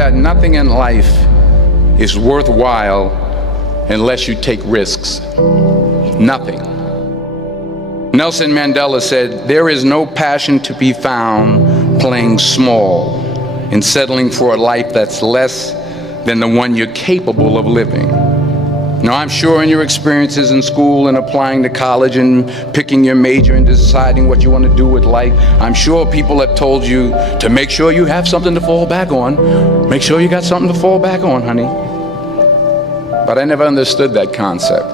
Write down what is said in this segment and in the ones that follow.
that nothing in life is worthwhile unless you take risks. Nothing. Nelson Mandela said, "There is no passion to be found playing small and settling for a life that's less than the one you're capable of living." Now, I'm sure in your experiences in school and applying to college and picking your major and deciding what you want to do with life, I'm sure people have told you to make sure you have something to fall back on. Make sure you got something to fall back on, honey. But I never understood that concept,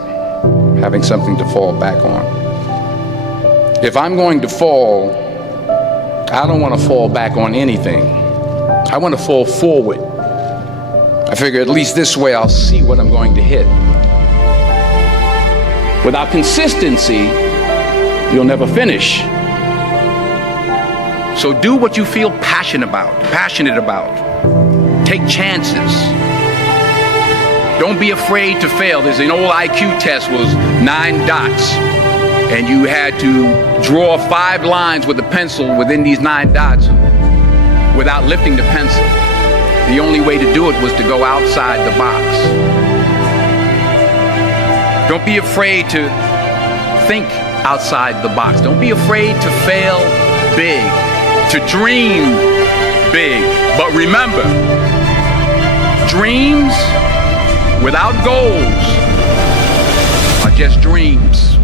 having something to fall back on. If I'm going to fall, I don't want to fall back on anything. I want to fall forward. I figure at least this way I'll see what I'm going to hit. Without consistency, you'll never finish. So do what you feel passionate about. Take chances. Don't be afraid to fail. There's an old IQ test, was 9 dots. And you had to draw 5 lines with a pencil within these 9 dots without lifting the pencil. The only way to do it was to go outside the box. Don't be afraid to think outside the box. Don't be afraid to fail big, to dream big. But remember, dreams without goals are just dreams.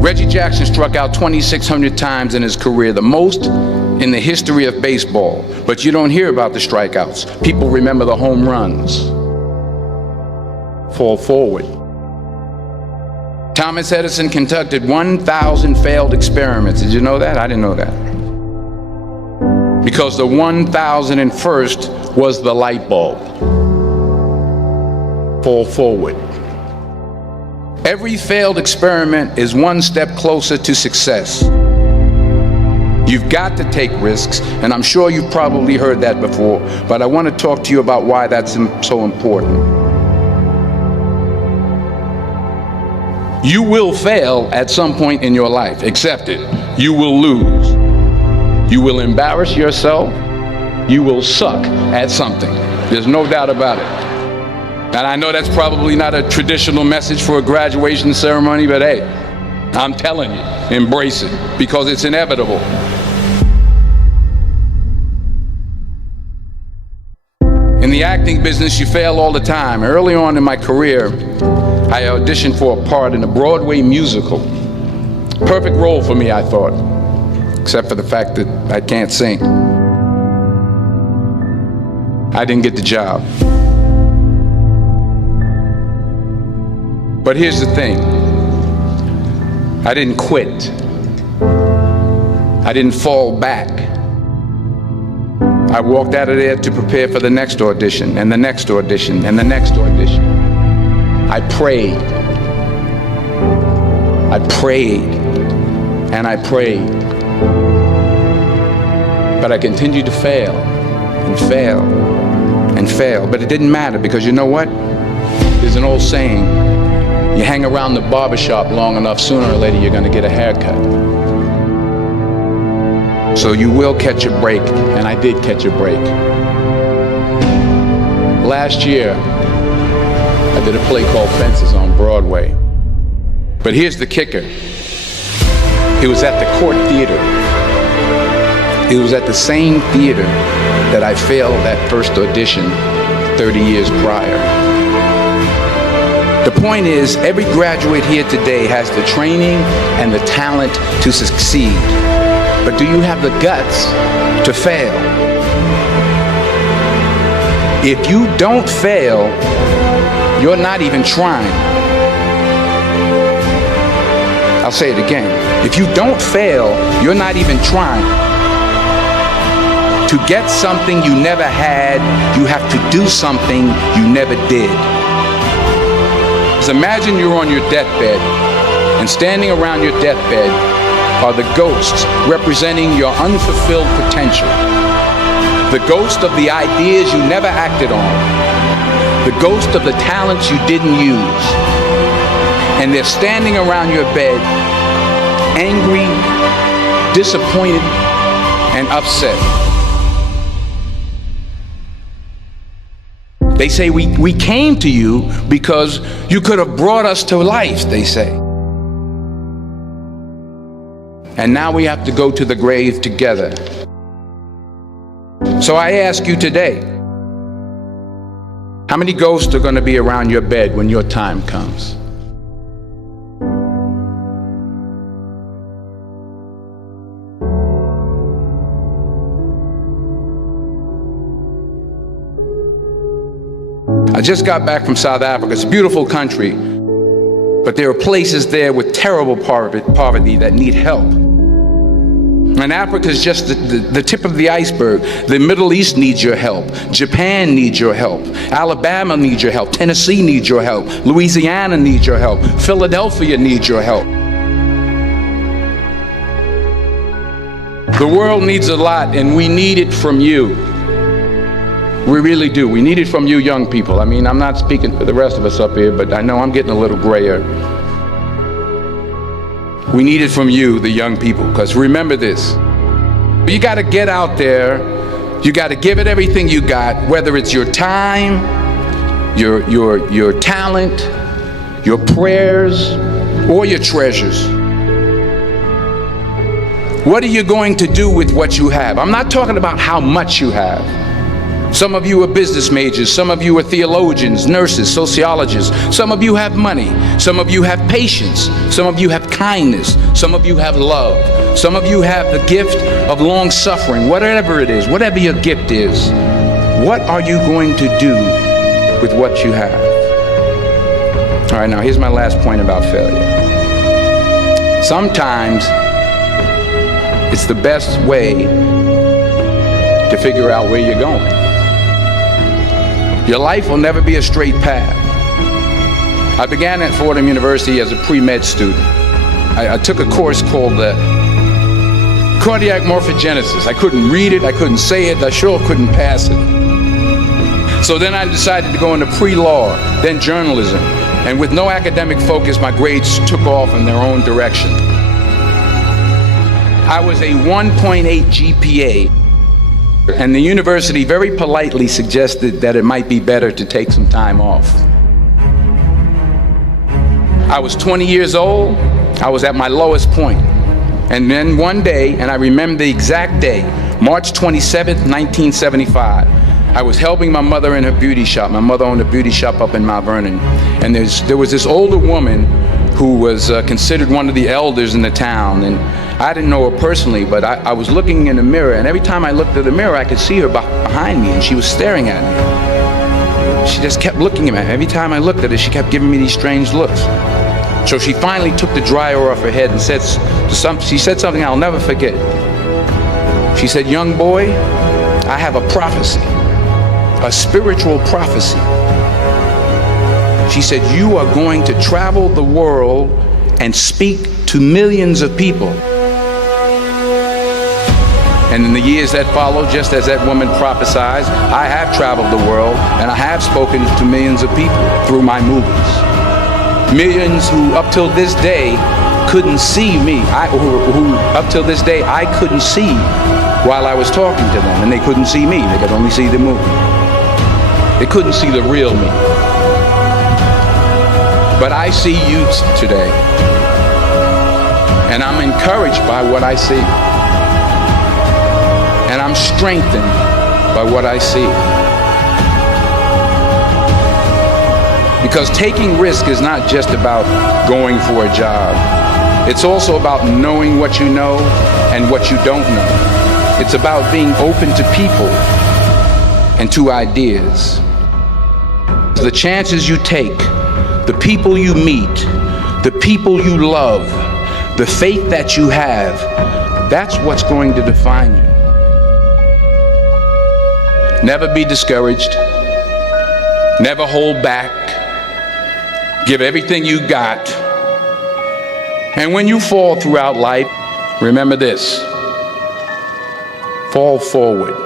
Reggie Jackson struck out 2,600 times in his career, the most in the history of baseball. But you don't hear about the strikeouts. People remember the home runs. Fall forward. Thomas Edison conducted 1,000 failed experiments. Did you know that? I didn't know that. Because the 1,001st was the light bulb. Fall forward. Every failed experiment is one step closer to success. You've got to take risks, and I'm sure you've probably heard that before, but I want to talk to you about why that's so important. You will fail at some point in your life. Accept it. You will lose. You will embarrass yourself. You will suck at something. There's no doubt about it. And I know that's probably not a traditional message for a graduation ceremony, but hey, I'm telling you, embrace it, because it's inevitable. In the acting business, you fail all the time. Early on in my career, I auditioned for a part in a Broadway musical. Perfect role for me, I thought, except for the fact that I can't sing. I didn't get the job. But here's the thing. I didn't quit. I didn't fall back. I walked out of there to prepare for the next audition, and the next audition, and the next audition. I prayed. I prayed. And I prayed. But I continued to fail, and fail, and fail. But it didn't matter, because you know what? There's an old saying, you hang around the barbershop long enough, sooner or later you're going to get a haircut. So you will catch a break, and I did catch a break. Last year, I did a play called Fences on Broadway. But here's the kicker. It was at the Court Theater. It was at the same theater that I failed that first audition 30 years prior. The point is, every graduate here today has the training and the talent to succeed. But do you have the guts to fail? If you don't fail, you're not even trying. I'll say it again. If you don't fail, you're not even trying. To get something you never had, you have to do something you never did. So imagine you're on your deathbed, and standing around your deathbed are the ghosts representing your unfulfilled potential. The ghost of the ideas you never acted on. The ghost of the talents you didn't use. And they're standing around your bed, angry, disappointed, and upset. They say we came to you because you could have brought us to life, they say. And now we have to go to the grave together. So I ask you today, how many ghosts are going to be around your bed when your time comes? I just got back from South Africa. It's a beautiful country, but there are places there with terrible poverty that need help. And Africa is just the tip of the iceberg. The Middle East needs your help. Japan needs your help. Alabama needs your help. Tennessee needs your help. Louisiana needs your help. Philadelphia needs your help. The world needs a lot, and we need it from you. We really do. We need it from you young people. I mean, I'm not speaking for the rest of us up here, but I know I'm getting a little grayer. We need it from you, the young people, because remember this. You got to get out there. You got to give it everything you got, whether it's your time, your talent, your prayers, or your treasures. What are you going to do with what you have? I'm not talking about how much you have. Some of you are business majors, some of you are theologians, nurses, sociologists, some of you have money, some of you have patience, some of you have kindness, some of you have love, some of you have the gift of long suffering, whatever it is, whatever your gift is. What are you going to do with what you have? All right, now here's my last point about failure. Sometimes it's the best way to figure out where you're going. Your life will never be a straight path. I began at Fordham University as a pre-med student. I took a course called cardiac morphogenesis. I couldn't read it, I couldn't say it, I sure couldn't pass it. So then I decided to go into pre-law, then journalism, and with no academic focus, my grades took off in their own direction. I was a 1.8 GPA. And the university very politely suggested that it might be better to take some time off. I was 20 years old. I was at my lowest point. And then one day, and I remember the exact day, March 27th, 1975, I was helping my mother in her beauty shop. My mother owned a beauty shop up in Mount Vernon. And there was this older woman who was considered one of the elders in the town. And I didn't know her personally, but I was looking in the mirror, and every time I looked at the mirror, I could see her behind me, and she was staring at me. She just kept looking at me. Every time I looked at her, she kept giving me these strange looks. So she finally took the dryer off her head and she said something I'll never forget. She said, "Young boy, I have a prophecy, a spiritual prophecy." She said, "You are going to travel the world and speak to millions of people." And in the years that followed, just as that woman prophesied, I have traveled the world and I have spoken to millions of people through my movies. Millions who up till this day couldn't see me, who up till this day I couldn't see while I was talking to them, and they couldn't see me, they could only see the movie. They couldn't see the real me. But I see you today, and I'm encouraged by what I see. And I'm strengthened by what I see. Because taking risk is not just about going for a job. It's also about knowing what you know and what you don't know. It's about being open to people and to ideas. The chances you take, the people you meet, the people you love, the faith that you have, that's what's going to define you. Never be discouraged. Never hold back. Give everything you got. And when you fall throughout life, remember this: fall forward.